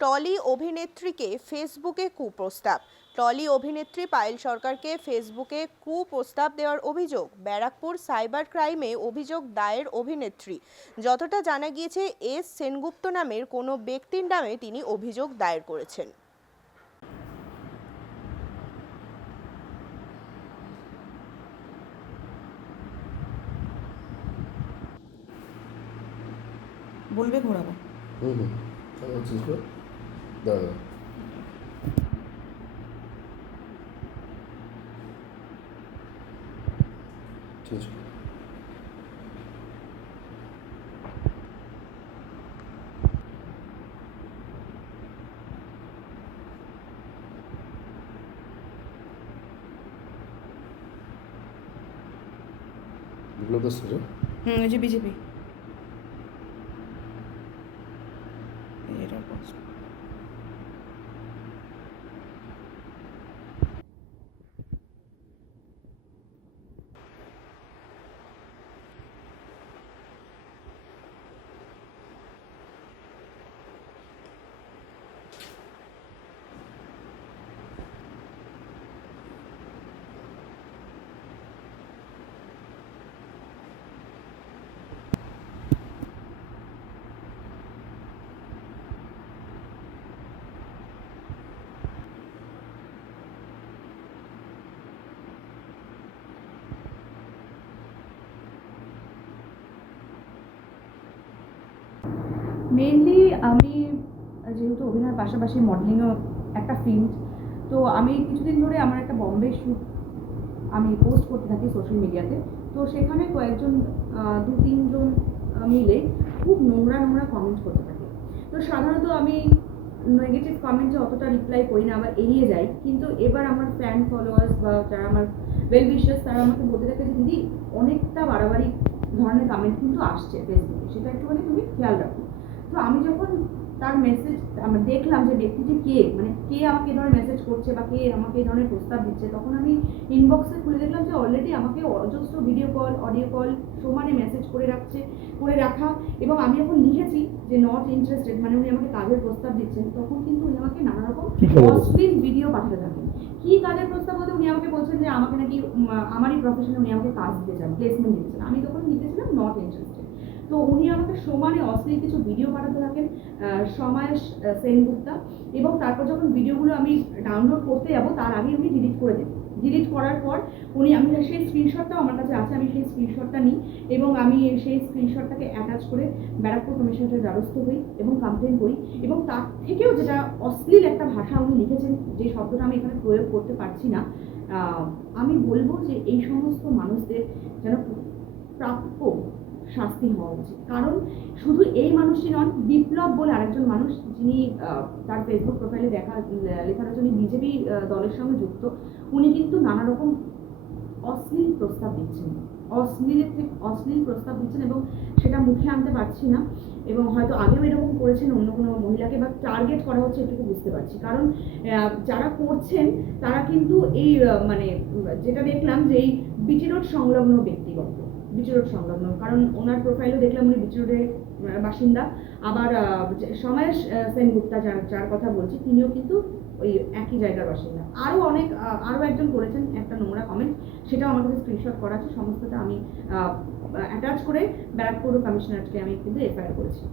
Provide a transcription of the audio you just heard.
Trolley অভিনেত্রীকে ফেসবুকে কুপ্রস্তাব। Trolley অভিনেত্রী পায়েল সরকারকে ফেসবুকে কুপ্রস্তাব দেওয়ার অভিযোগ। ব্যারাকপুর সাইবার ক্রাইমে অভিযোগ দায়ের অভিনেত্রী। যতটা জানা গিয়েছে, এস সেনগুপ্ত নামের কোনো ব্যক্তির নামে তিনি অভিযোগ দায়ের করেছেন। বলবে ঘোরাবো। হুম দাঁড়া ঠিক আছে। বিপ্লব দাস স্যার এই যে বিজেপি এটার পোস্ট। মেইনলি আমি যেহেতু অভিনয়ের পাশাপাশি মডেলিংও একটা ফিল্ড, তো আমি কিছুদিন ধরে আমার একটা বম্বে শ্যুট আমি পোস্ট করতে থাকি সোশ্যাল মিডিয়াতে। তো সেখানে কয়েকজন 2-3 জন মিলে খুব নোংরা কমেন্ট করতে থাকে। তো সাধারণত আমি নেগেটিভ কমেন্টে অতটা রিপ্লাই করি না, আবার এড়িয়ে যাই। কিন্তু এবার আমার ফ্যান ফলোয়ার্স বা যারা আমার ওয়েল উইশার্স তারা আমাকে বলতে থাকে যে দিদি অনেকটা বাড়াবাড়ি ধরনের কমেন্ট কিন্তু আসছে ফেসবুকে, সেটা একটুখানি তুমি খেয়াল রাখো। তো আমি যখন তার মেসেজ আমরা দেখলাম যে ব্যক্তিটি কে, মানে কে আমাকে এই ধরনের মেসেজ করছে বা কে আমাকে এই ধরনের প্রস্তাব দিচ্ছে, তখন আমি ইনবক্সে খুলে দেখলাম যে অলরেডি আমাকে অজস্র ভিডিও কল, অডিও কল সমানে মেসেজ করে রাখা। এবং আমি যখন লিখেছি যে নট ইন্টারেস্টেড, মানে উনি আমাকে কাজের প্রস্তাব দিচ্ছেন, তখন কিন্তু উনি আমাকে নানা রকম অশ্লীল ভিডিও পাঠাতে থাকেন। কি কাজের প্রস্তাব বলতে উনি আমাকে বলছেন যে আমাকে নাকি আমারই প্রফেশনে উনি আমাকে কাজ দিতে চান, প্লেসমেন্ট দিতে চান। আমি তখন লিখেছিলাম নট ইন্টারেস্টেড। তো উনি আমাকে সমানে অশ্লীল কিছু ভিডিও পাঠাতে থাকেন, সমায়েশ সেনগুপ্তা। এবং তারপর যখন ভিডিওগুলো আমি ডাউনলোড করতে যাবো তার আগে উনি ডিলিট করে দেন। ডিলিট করার পর আমি সেই স্ক্রিনশটটাও আমার কাছে আছে, আমি সেই স্ক্রিনশটটা নিই এবং আমি সেই স্ক্রিনশটটাকে অ্যাটাচ করে ব্যারাকপুর কমিশনারের দ্বারস্থ হই এবং কমপ্লেন করি। এবং তার থেকেও যেটা অশ্লীল একটা ভাষা উনি লিখেছেন, যে শব্দটা আমি এখানে প্রয়োগ করতে পারছি না, আমি বলবো যে এই সমস্ত মানুষদের যেন প্রাপ্য শাস্তি হওয়া উচিত। কারণ শুধু এই মানুষটি নন, বিপ্লব বলে আরেকজন মানুষ, যিনি তার ফেসবুক প্রোফাইলে লেখা রয়েছে উনি বিজেপি দলের সঙ্গে যুক্ত, উনি কিন্তু নানা রকম অশ্লীল প্রস্তাব দিচ্ছেন, অশ্লীল প্রস্তাব দিচ্ছেন এবং সেটা মুখে আনতে পারছি না। এবং হয়তো আগেও এরকম করেছেন অন্য কোনো মহিলাকে, বা টার্গেট করা হচ্ছে এটুকু বুঝতে পারছি। কারণ যারা করছেন তারা কিন্তু এই মানে যেটা দেখলাম যে এই বিটি রোড সংলগ্ন ব্যক্তিগত, বিটি রোড সংলগ্ন, কারণ ওনার প্রোফাইলও দেখলাম উনি বিটি রোডের বাসিন্দা। আবার সমায়েশ সেনগুপ্তা যার কথা বলছি, তিনিও কিন্তু ওই একই জায়গার বাসিন্দা। আরও একজন করেছেন একটা নোংরা কমেন্ট, সেটাও আমার কাছে স্ক্রিনশট করা আছে। সমস্তটা আমি অ্যাটাচ করে ব্যারাকপুর কমিশনারকে আমি কিন্তু এফআইআর করেছি।